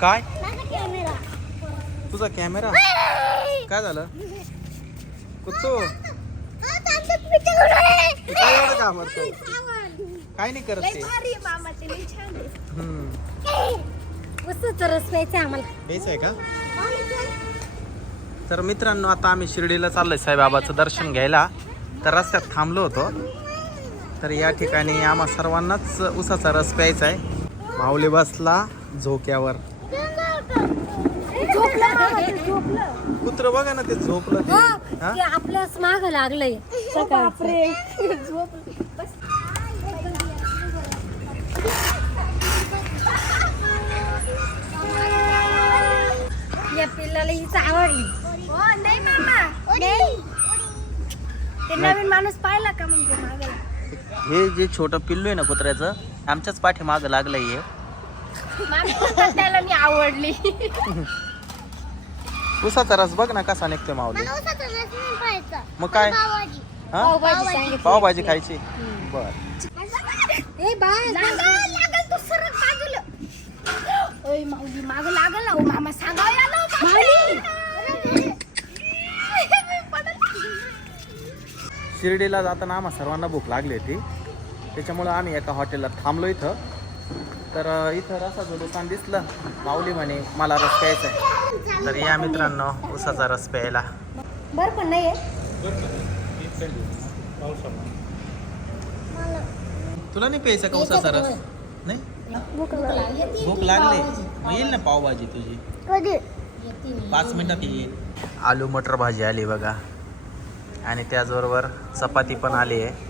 काय? तुझा कॅमेरा? काय झालं? कुत्तू? काय एवढं काय नाही करत ते. आहे हम्म. मस्त रस प्यायचा आम्हाला. हेच आहे का तर मित्रांनो आता आम्ही शिर्डीला चाललोय साईबाबाचं दर्शन घ्यायला. तर रस्त्यात थांबलो होतो. तर या ठिकाणी आम्हा सर्वांनाच उसाचा रस प्यायचा आहे माऊली बसला झोक्यावर. झोपलं मामा, ते झोपलं. कुत्र बघा ना ते झोपलं ते. हा? ते आपल्याच माग लागलंय. बापरे. या पिल्लाला हीच आवडली हो नाही मामा नाही. ते नवीन माणूस पाहिला का मग मागायला हे जे छोटं पिल्लू आहे ना कुत्र्याचं आमच्याच पाठीमागं लागलंय हे. मामा त्याला मी आवडली. उसाचा रस बघ ना कसा निघतोय माऊली. मग काय? हा? पावभाजी सांगितली. पावभाजी खायची. बर. ए बाय लागल लागल तू सरक बाजूला. ओय माऊली माग लागल ना. ओ मामा सांगाव याला माऊली! शिर्डीला जाताना आम्हा सर्वांना भूक लागली होती. त्याच्यामुळं आम्ही एका हॉटेलला थांबलो इथं. तर इथं रसाचं दुकान दिसलं माऊली म्हणे मला रस प्यायचा आहे तर या मित्रांनो उसाचा रस प्यायला. बर पण नाही तुला नाही प्यायचा का उसाचा रस? नाही. भूक लागली. येईल ना पावभाजी तुझी? पाच मिनिटात येईल. आलू मटर भाजी आली बघा. आणि त्याचबरोबर चपाती पण आली आहे.